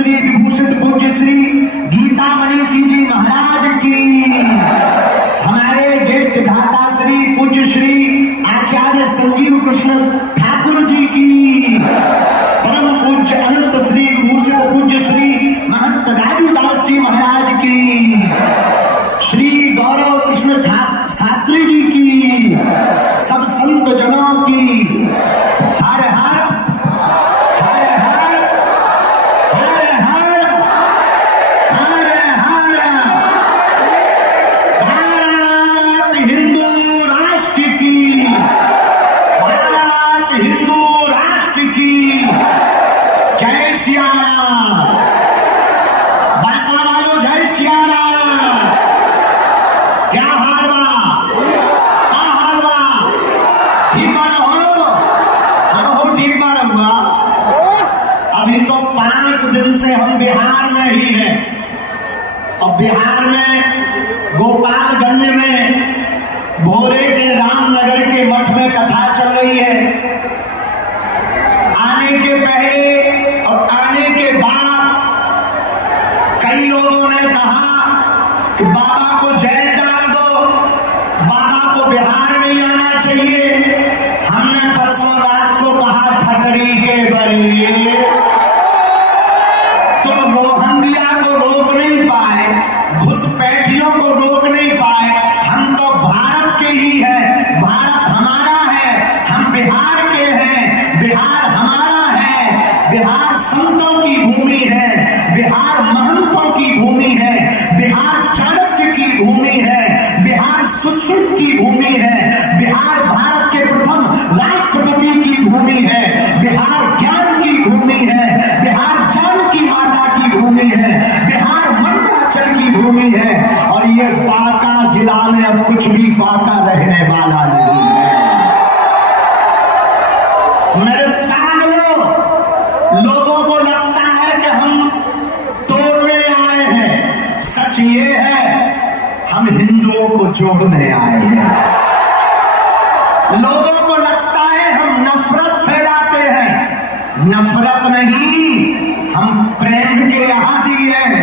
श्री विभूषित पूज्य श्री गीता मनीषी जी महाराज की, हमारे ज्येष्ठ भ्राता श्री पूज्य श्री आचार्य संजीव कृष्ण ठाकुर जी की, परम पूज्य अनंत श्री विभूषित पूज्य श्री महंत राजूदास जी महाराज की, श्री गौरव कृष्ण शास्त्री जी की, सब संत जनों की हर हर हर हर हर हर हर हर भारत हिंदू राष्ट्र की, भारत हिंदू राष्ट्र की जय सिया राम। बाका वालों जय सिया राम। क्या हाल बा, का हाल बा, ठीक बा हो? हम हो ठीक बा रहुआ। अभी तो 5 दिन से हम बिहार में ही हैं और बिहार में गोपालगंज में भोरे के रामनगर के मठ में कथा चल रही है। आने के पहले और आने के बाद कई लोगों ने कहा कि बाबा को जेल डाल दो, बाबा को बिहार नहीं आना चाहिए। हमने परसों रात को कहा ठटरी के बड़े, तुम रोहंगिया को रोक नहीं पाए, घुसपैठियों को रोक नहीं पाए। हम तो भारत के ही हैं, भारत हमारा है, हम बिहार के हैं, बिहार हमारा है, बिहार संतों की भूमि है, बिहार महंतों की भूमि है, बिहार चाणक्य की भूमि है, बिहार सुश्रुत की भूमि है, बिहार भारत के प्रथम राष्ट्रपति की भूमि है, बिहार ज्ञान की भूमि है, बिहार जानकी माता की भूमि है, बिहार मंत्राचल की भूमि है। और ये बांका जिला में अब कुछ भी बांका रहने वाला नहीं है। मेरे पागलों, लोगों को लगता है कि हम तोड़ने आए हैं, सच ये है हम हिंदुओं को जोड़ने आए हैं। लोगों को लगता है हम नफरत फैलाते हैं, नफरत नहीं, हम प्रेम के आदी हैं,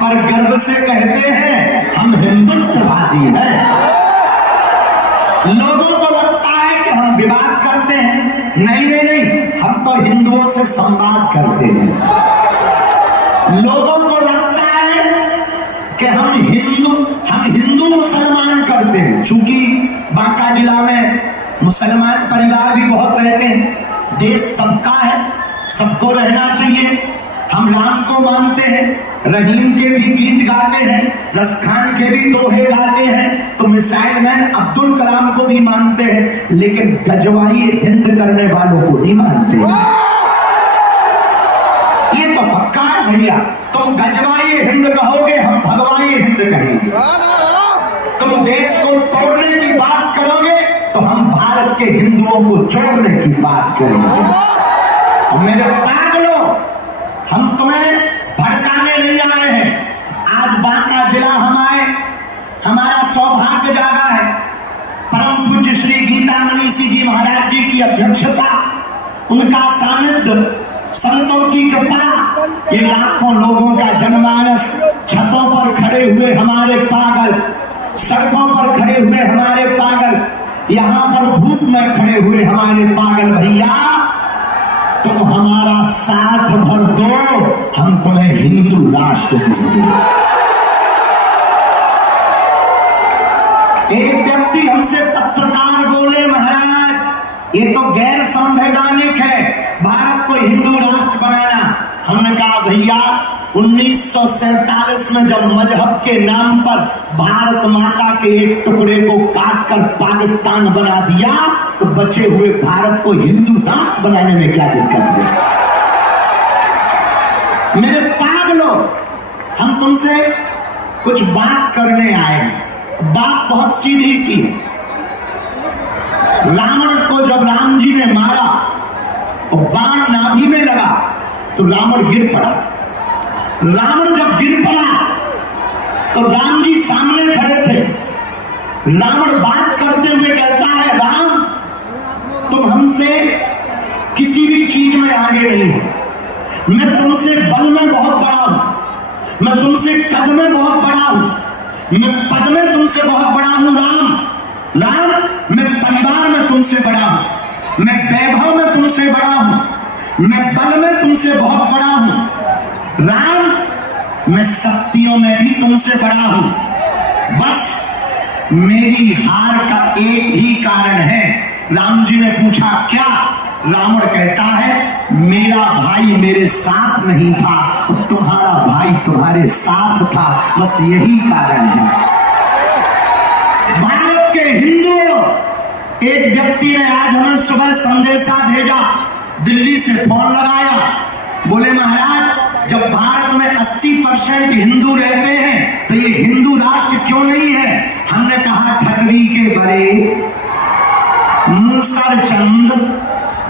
पर गर्व से कहते हैं हम हिंदुत्ववादी हैं। लोगों को लगता है कि हम विवाद करते हैं, नहीं नहीं नहीं, हम तो हिंदुओं से संवाद करते हैं। लोगों को लगता है कि हम हिंदू मुसलमान करते हैं, चूंकि बांका जिला में मुसलमान परिवार भी बहुत रहते हैं। देश सबका है, सबको रहना चाहिए। हम राम को मानते हैं, रहीम के भी गीत गाते हैं, रसखान के भी दोहे गाते हैं, तो मिसाइल मैन अब्दुल कलाम को भी मानते हैं, लेकिन गजवाई हिंद करने वालों को नहीं मानते। ये तो पक्का है भैया, तुम गजवाई हिंद कहोगे, हम भगवाई हिंद कहेंगे। तुम देश को तोड़ने की बात करोगे तो हम भारत के हिंदुओं को जोड़ने की बात करेंगे। मेरे पागलों, हम तुम्हें भड़काने नहीं आए हैं। आज बांका जिला हमारा सौभाग्य जागा है। परम पूज्य श्री गीता मनीषी जी महाराज जी की अध्यक्षता, उनका सानिध्य, संतों की कृपा, ये लाखों लोगों का जनमानस, छतों पर खड़े हुए हमारे पागल, सड़कों पर खड़े हुए हमारे पागल, यहाँ पर धूप में खड़े हुए हमारे पागल भैया, तुम हमारा साथ भर दो, हम तुम्हें हिंदू राष्ट्र देंगे। एक व्यक्ति हमसे पत्रकार बोले, महाराज ये तो गैर संवैधानिक है भारत को हिंदू राष्ट्र बनाना। हमने कहा भैया 1947 में जब मजहब के नाम पर भारत माता के एक टुकड़े को काटकर पाकिस्तान बना दिया, तो बचे हुए भारत को हिंदू राष्ट्र बनाने में क्या दिक्कत है? मेरे पागलों, हम तुमसे कुछ बात करने आए हैं। बात बहुत सीधी सी है। रावण को जब राम जी ने मारा और बाण नाभि में लगा तो रावण गिर पड़ा। रावण जब गिर पड़ा तो राम जी सामने खड़े थे। रावण बात करते हुए कहता है, राम तुम हमसे किसी भी चीज में आगे नहीं हो, मैं तुमसे बल में बहुत बड़ा हूं, मैं तुमसे कद में बहुत बड़ा हूं, मैं पद में तुमसे बहुत बड़ा हूं राम, मैं परिवार में तुमसे बड़ा हूं, मैं वैभव में तुमसे बड़ा हूं, मैं बल में तुमसे बहुत बड़ा हूं राम, मैं शक्तियों में भी तुमसे बड़ा हूं। बस मेरी हार का एक ही कारण है। राम जी ने पूछा क्या? रावण कहता है मेरा भाई मेरे साथ नहीं था और तुम्हारा भाई तुम्हारे साथ था, बस यही कारण है। भारत के हिंदुओं, एक व्यक्ति ने आज हमें सुबह संदेशा भेजा, दिल्ली से फोन लगाया, बोले महाराज जब भारत में 80% हिंदू रहते हैं तो ये हिंदू राष्ट्र क्यों नहीं है? हमने कहा ठटरी के बड़े मूसर चंद,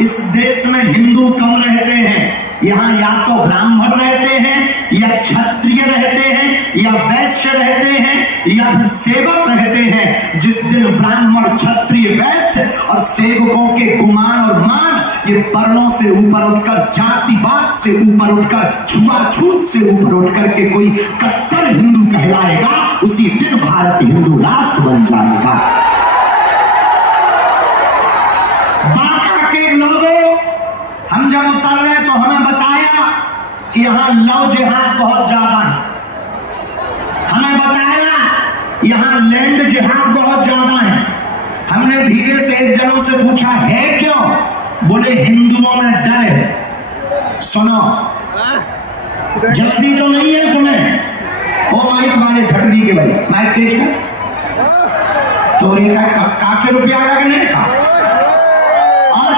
इस देश में हिंदू कम रहते हैं। यहाँ या तो ब्राह्मण रहते हैं या क्षत्रिय रहते हैं या वैश्य रहते हैं या फिर सेवक रहते हैं। जिस दिन ब्राह्मण क्षत्रिय वैश्य और सेवकों के गुमान और मान ये वर्णों से ऊपर उठकर, जातिवाद से ऊपर उठकर, छुआछूत से ऊपर उठकर के कोई कट्टर हिंदू कहलाएगा, उसी दिन भारत हिंदू राष्ट्र बन जाएगा। बांका के लोगों, हम जब उतर रहे तो हमें बताया कि यहाँ लव जिहाद बहुत ज्यादा है, हमें बताया यहाँ लैंड जिहाद बहुत ज्यादा है। हमने धीरे से एक जनों से पूछा है क्यों? बोले हिंदुओं में डर है। सुनो, जल्दी तो नहीं है तुम्हें? ओ माइक वाले ठटरी के भाई, माइक तेज कर, तो काके रुपया लगने का और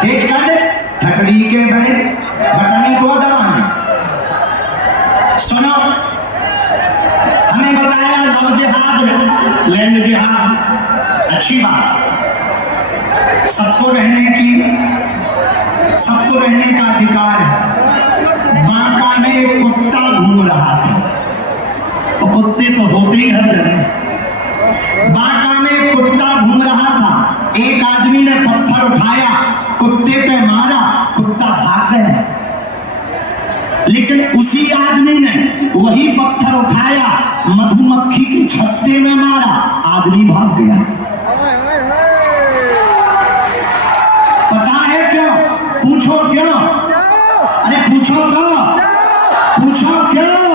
तेज कर दे, ठटरी के बड़े बटनी को दबाने। सुनो, हमें बताया लव जिहाद है, लैंड जिहाद, अच्छी बात, सबको रहने का अधिकार है। बांका में एक कुत्ता घूम रहा था, तो कुत्ते तो होते ही हर जगह। बांका में एक कुत्ता घूम रहा था, एक आदमी ने पत्थर उठाया, कुत्ते पे मारा, कुत्ता भाग गया। लेकिन उसी आदमी ने वही पत्थर उठाया, मधुमक्खी के छत्ते में मारा, आदमी भाग गया। पता है क्यों? पूछो क्यों? अरे पूछो क्यों?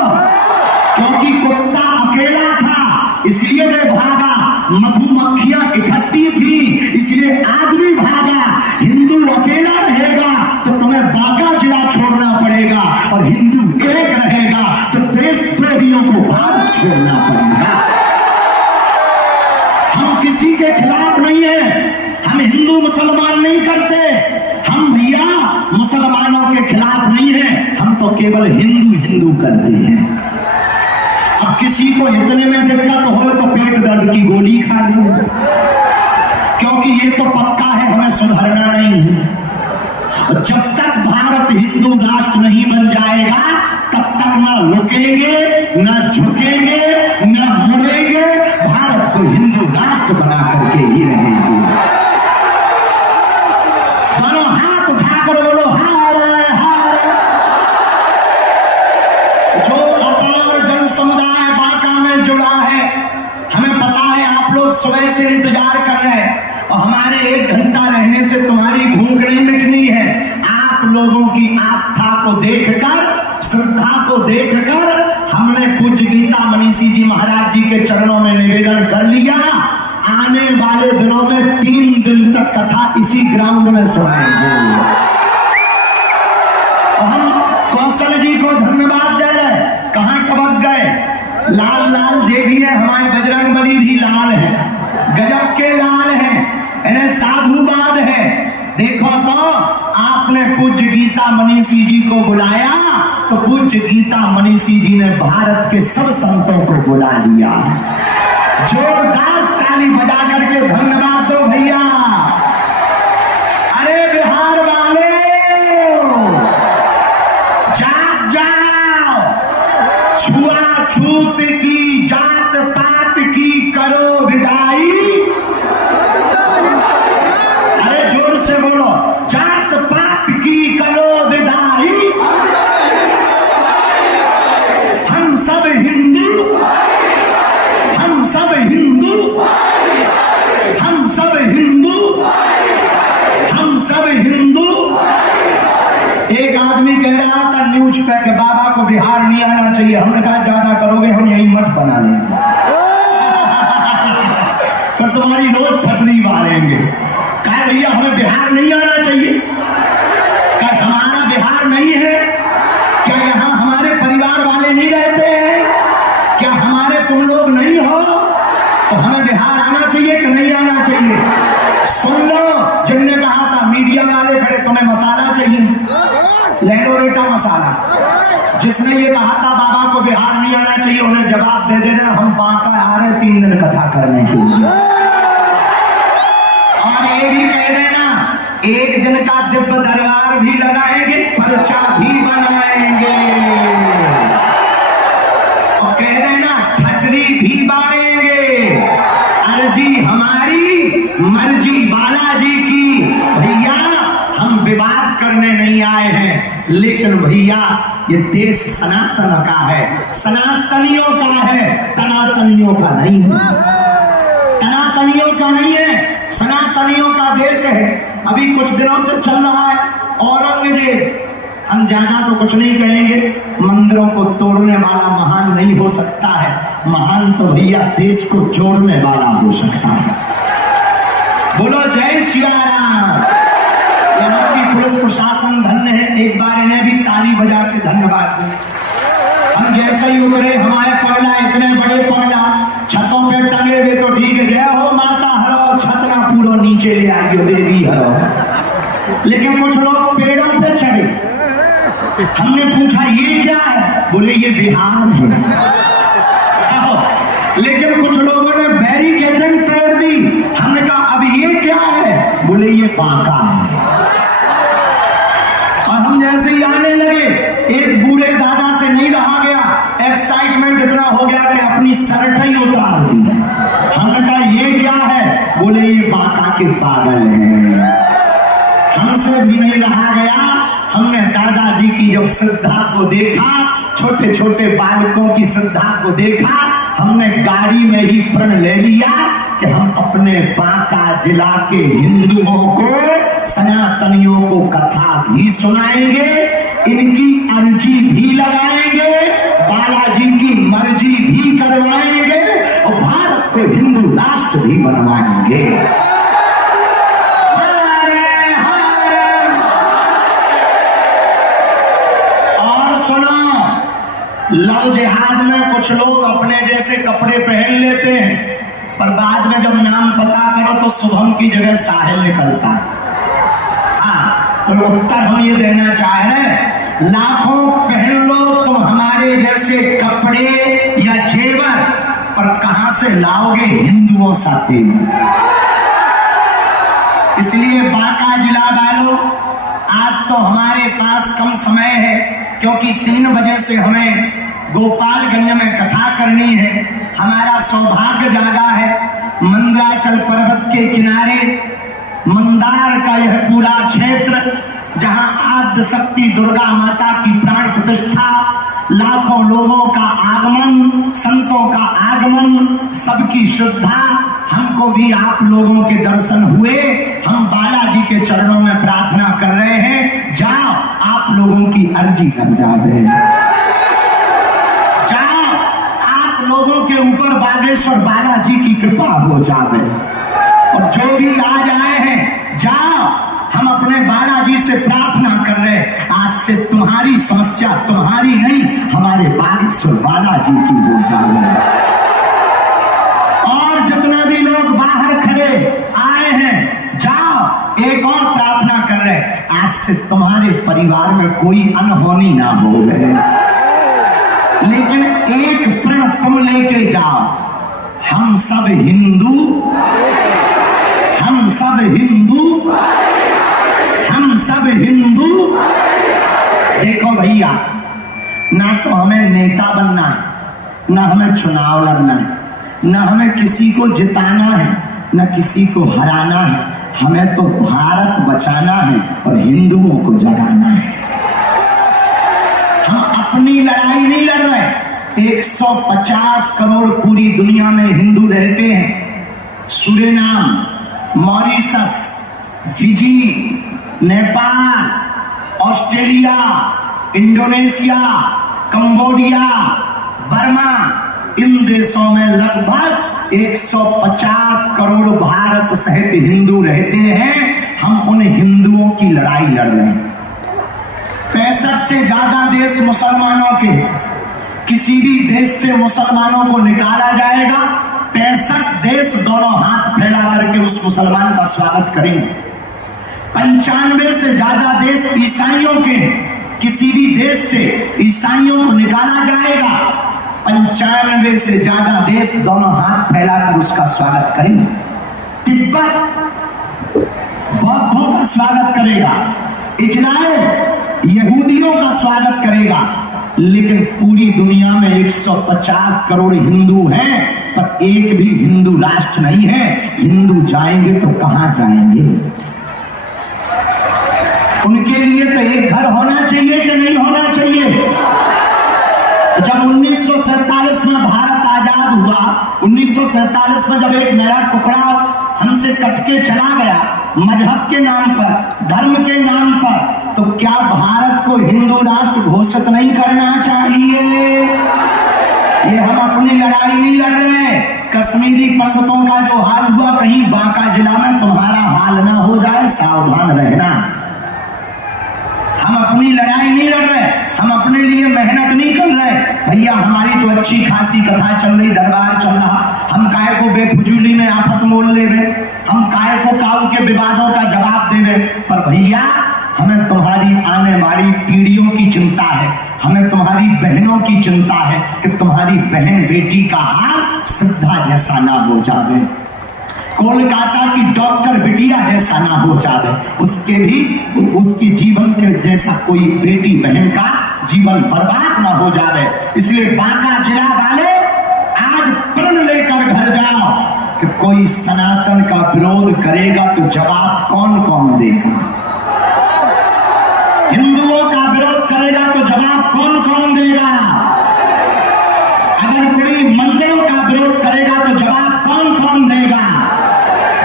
क्योंकि कुत्ता अकेला था इसलिए वे भागा, मधुमक्खियां इकट्ठी थी इसलिए आदमी भागा। हिंदू अकेला रहेगा तो तुम्हें बांका जिला छोड़ना पड़ेगा, और हिंदू एक रहेगा तो देशद्रोहियों को भारत छोड़ना पड़ेगा। हम किसी के खिलाफ नहीं है, हम हिंदू मुसलमान नहीं करते, हम भैया मुसलमानों के खिलाफ नहीं है, हम तो केवल हिंदू करते हैं। अब किसी को इतने में दिक्कत हो तो पेट दर्द की गोली खा लो, क्योंकि ये तो पक्का है हमें सुधरना नहीं है। जब तक भारत हिंदू राष्ट्र नहीं बन जाएगा तब तक ना रुकेंगे, ना झुकेंगे, ना मुड़ेंगे, भारत को हिंदू राष्ट्र बना करके ही रहेंगे। दोनों हाथ उठाकर बोलो हार हार। जो अपार जन समुदाय बांका में जुड़ा है, हमें पता है आप लोग सुबह से इंतजार कर रहे हैं और हमारे 1 घंटा रहने से तुम्हारी भूख नहीं मिटनी है। आप लोगों की आस्था को देखकर, श्रद्धा को देखकर हमने पूज्य गीता मनीषी जी महाराज जी के चरणों में निवेदन कर लिया। आने वाले दिनों में 3 दिन तक कथा इसी ग्राउंड में सुनाएंगे। हम कौशल जी को धन्यवाद दे रहे हैं, कहां कबक गए। लाल जे भी है, हमारे बजरंगबली भी लाल है, गजब के लाल हैं, इन्हें साधुवाद है। देखो तो आपने पूज्य गीता मनीषी जी को बुलाया तो पूज्य गीता मनीषी जी ने भारत के सब संतों को बुला लिया। जोरदार ताली बजा करके धन्यवाद दो भैया। अरे बिहार वाले जाग जाओ, छुआछूत की, जात पात की करो विदाई। अरे जोर से बोलो, जात पात की करो विदाई। मुझ पे कि बाबा को बिहार नहीं आना चाहिए। हमने कहा ज्यादा करोगे हम यही मठ बना लेंगे पर तुम्हारी रोज ठटरी मारेंगे। कहा भैया हमें बिहार नहीं आना चाहिए। क्या हमारा बिहार नहीं है? क्या यहाँ हमारे परिवार वाले नहीं रहते हैं? क्या हमारे तुम लोग नहीं हो? तो हमें बिहार आना चाहिए कि नहीं आना चाहिए? सुन लो, जिनने कहा था मीडिया वाले खड़े तुम्हें मसाला चाहिए, ले लो बेटा मसाला। जिसने ये कहा था बाबा को बिहार नहीं आना चाहिए, उन्हें जवाब दे देना हम बांका आ रहे 3 दिन कथा करने के लिए। और ये भी कह देना 1 दिन का दिव्य दरबार भी लगाएंगे, पर्चा भी बनाएंगे। और कह देना ठटरी भी बारेंगे। अर्जी हमारी मर्जी बालाजी की। भैया हम विवाद करने नहीं आए हैं, लेकिन भैया ये देश सनातन का है, सनातनियों का है, तनातनियों का नहीं है। तनातनियों का नहीं है, सनातनियों का देश है। अभी कुछ दिनों से चल रहा है औरंगजेब, हम ज्यादा तो कुछ नहीं कहेंगे, मंदिरों को तोड़ने वाला महान नहीं हो सकता है, महान तो भैया देश को जोड़ने वाला हो सकता है। बोलो जय सिया राम। यहाँ की पुलिस प्रशासन धन्य है, एक बार इन्हें भी ताली बजा के धन्यवाद दें। हम जैसे ही उतरे हमारे पगला, इतने बड़े पगला छतों पे टंगे हुए तो ठीक है, जय हो माता हरो, छत ना पूरा नीचे ले आइयो देवी हरो। लेकिन कुछ लोग पेड़ों पे चढ़े। हमने पूछा ये क्या है? बोले ये बिहार है। लेकिन कुछ लोगों ने बैरिकेडिंग तोड़ दी। हमने कहा अब ये क्या है? बोले ये बांका है। और हम जैसे ही आने लगे, एक बूढ़े दादा से नहीं रहा गया, एक्साइटमेंट इतना हो गया कि अपनी शर्ट ही उतार दी। हमने कहा ये क्या है? बोले ये बांका के पागल हैं। हमसे भी नहीं रहा गया। हमने दादाजी की जब श्रद्धा को देखा, छोटे छोटे बालकों की श्रद्धा को देखा, हमने गाड़ी में ही प्रण ले लिया कि हम अपने बांका जिला के हिंदुओं को, सनातनियों को कथा भी सुनाएंगे, इनकी अर्जी भी लगाएंगे, बालाजी की मर्जी भी करवाएंगे और भारत को हिंदू राष्ट्र भी बनवाएंगे। लव जिहाद में कुछ लोग अपने जैसे कपड़े पहन लेते हैं, पर बाद में जब नाम पता करो तो शुभम की जगह साहिल निकलता है। हाँ, तो उत्तर हम ये देना चाह रहे हैं, लाखों पहन लो तुम हमारे जैसे कपड़े या जेवर, पर कहां से लाओगे हिंदुओं सा तेवर। इसलिए बांका जिला वालों, आज तो हमारे पास कम समय है, क्योंकि 3 बजे से हमें गोपालगंज में कथा करनी है। हमारा सौभाग्य जागा है, मंदराचल पर्वत के किनारे मंदार का यह पूरा क्षेत्र, जहां आद्य शक्ति दुर्गा माता की प्राण प्रतिष्ठा, लाखों लोगों का आगमन, संतों का आगमन, सबकी श्रद्धा। हमको भी आप लोगों के दर्शन हुए, हम बालाजी के चरणों में प्रार्थना कर रहे हैं, जाओ आप लोगों की अर्जी लग जावे, जाओ आप लोगों के ऊपर बागेश्वर बालाजी की कृपा हो जावे। और जो भी आज आए हैं, जाओ हम अपने बालाजी से प्रार्थना कर रहे हैं, आज से तुम्हारी समस्या तुम्हारी नहीं, हमारे बागेश्वर बालाजी की हो जावे। और जितने भी लोग बाहर खड़े आए हैं, जाओ एक और प्रार्थना कर रहे हैं, आज से तुम्हारे परिवार में कोई अनहोनी ना हो गए, लेकिन एक प्रण तुम लेके जाओ, हम सब हिंदू, हम सब हिंदू, हम सब हिंदू। देखो भैया, ना तो हमें नेता बनना है, ना हमें चुनाव लड़ना है, न हमें किसी को जिताना है, न किसी को हराना है, हमें तो भारत बचाना है और हिंदुओं को जगाना है। हम अपनी लड़ाई नहीं लड़ रहे। 150 करोड़ पूरी दुनिया में हिंदू रहते हैं। Suriname, Mauritius, Fiji, Nepal, Australia, Indonesia, Cambodia, Burma, इन देशों में लगभग 150 करोड़ भारत सहित हिंदू रहते हैं। हम उन हिंदुओं की लड़ाई लड़ रहे हैं। 65 से ज्यादा देश मुसलमानों के, किसी भी देश से मुसलमानों को निकाला जाएगा, 65 देश दोनों हाथ फैला करके उस मुसलमान का स्वागत करेंगे। 95 से ज्यादा देश ईसाइयों के, किसी भी देश से ईसाइयों को निकाला जाएगा, 95 से ज्यादा देश दोनों हाथ फैलाकर उसका स्वागत करेंगे। तिब्बत बौद्धों का स्वागत करेगा, इजराइल यहूदियों का स्वागत करेगा, लेकिन पूरी दुनिया में 150 करोड़ हिंदू हैं, पर एक भी हिंदू राष्ट्र नहीं है। हिंदू जाएंगे तो कहां जाएंगे? उनके लिए तो एक घर होना चाहिए कि नहीं होना चाहिए? जब 1947 में भारत आजाद हुआ, 1947 में जब एक नया टुकड़ा हमसे कट के चला गया मजहब के नाम पर, धर्म के नाम पर, तो क्या भारत को हिंदू राष्ट्र घोषित नहीं करना चाहिए? ये हम अपनी लड़ाई नहीं लड़ रहे। कश्मीरी पंडितों का जो हाल हुआ, कहीं बांका जिला में तुम्हारा हाल ना हो जाए, सावधान रहना। हम अपनी लड़ाई नहीं लड़ रहे, हम अपने लिए मेहनत नहीं कर रहे। भैया हमारी तो अच्छी खासी कथा चल रही, दरबार चल रहा, हम काय को बेफजूली में आफत मोल ले रहे, हम काय को काऊ के विवादों का जवाब देवे। पर भैया हमें तुम्हारी आने वाली पीढ़ियों की चिंता है, हमें तुम्हारी बहनों की चिंता है कि तुम्हारी बहन बेटी का हाल सिद्धा जैसा ना हो जावे, कोलकाता की डॉक्टर बिटिया जैसा ना हो जावे, उसके भी उसकी जीवन के जैसा कोई बेटी बहन का जीवन बर्बाद ना हो जावे। इसलिए बांका जिला वाले आज प्रण लेकर घर जाओ कि कोई सनातन का विरोध करेगा तो जवाब कौन कौन देगा? हिंदुओं का विरोध करेगा तो जवाब कौन कौन देगा? अगर कोई मंदिरों का विरोध करेगा तो जवाब कौन कौन देगा?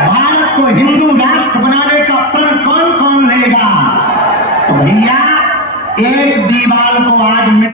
भारत को हिंदू राष्ट्र बनाने का प्रण कौन कौन लेगा? तो भैया एक दीवार को आज